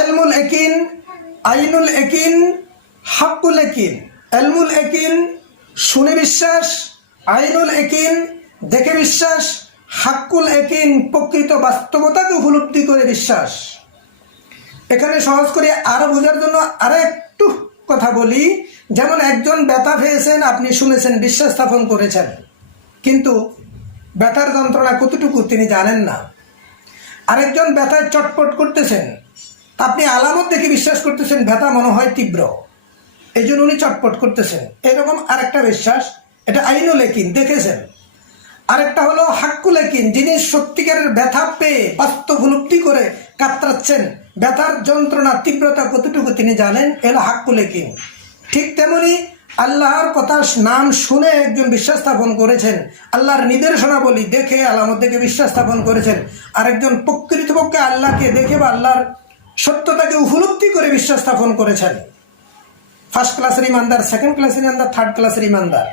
এলমুল একিন, আইনুল একিন, হাক্কুল একিন। এলমুল একিন, শুনে বিশ্বাস, আইনুল একিন, দেখে বিশ্বাস, হাক্কুল একিন, প্রকৃত বাস্তবতাকে উপলব্ধি করে বিশ্বাস। এখানে সহজ করে আরও বোঝার জন্য আরও একটু কথা বলি। যেমন একজন ব্যথা পেয়েছেন, আপনি শুনেছেন, বিশ্বাস স্থাপন করেছেন। কিন্তু ব্যথার যন্ত্রণা কতটুকু তিনি জানেন না। আরেকজন ব্যথায় চটপট করতেছেন আপনি আলামত দেখে বিশ্বাস করতেছেন, ব্যথা মনে হয় তীব্র। এই জন্য উনি চটপট করতেছেন। এরকম আরেকটা বিশ্বাস, এটা আইনুল একিন দেখেছেন? আরেকটা হলো হাক্কু একিন যিনি সত্যিকারের ব্যথা পেয়ে বাস্তব উপলব্ধি করে কাতরাচ্ছেন। ব্যথার যন্ত্রণা, তীব্রতা কতটুকু তিনি জানেন? এলো হাক্কু একিন ঠিক তেমনি আল্লাহর কথা নাম শুনে একজন বিশ্বাস স্থাপন করেছেন। আল্লাহর নির্দেশনাবলী দেখে, আলামত দেখে বিশ্বাস স্থাপন করেছেন। আরেকজন প্রকৃতপক্ষে আল্লাহকে দেখে বা আল্লাহর সত্যতাকে উপলব্ধি করে বিশ্বাস স্থাপন করেছেন। ফার্স্ট ক্লাসের ইমানদার সেকেন্ড ক্লাসের ইমানদার থার্ড ক্লাসের ইমানদার।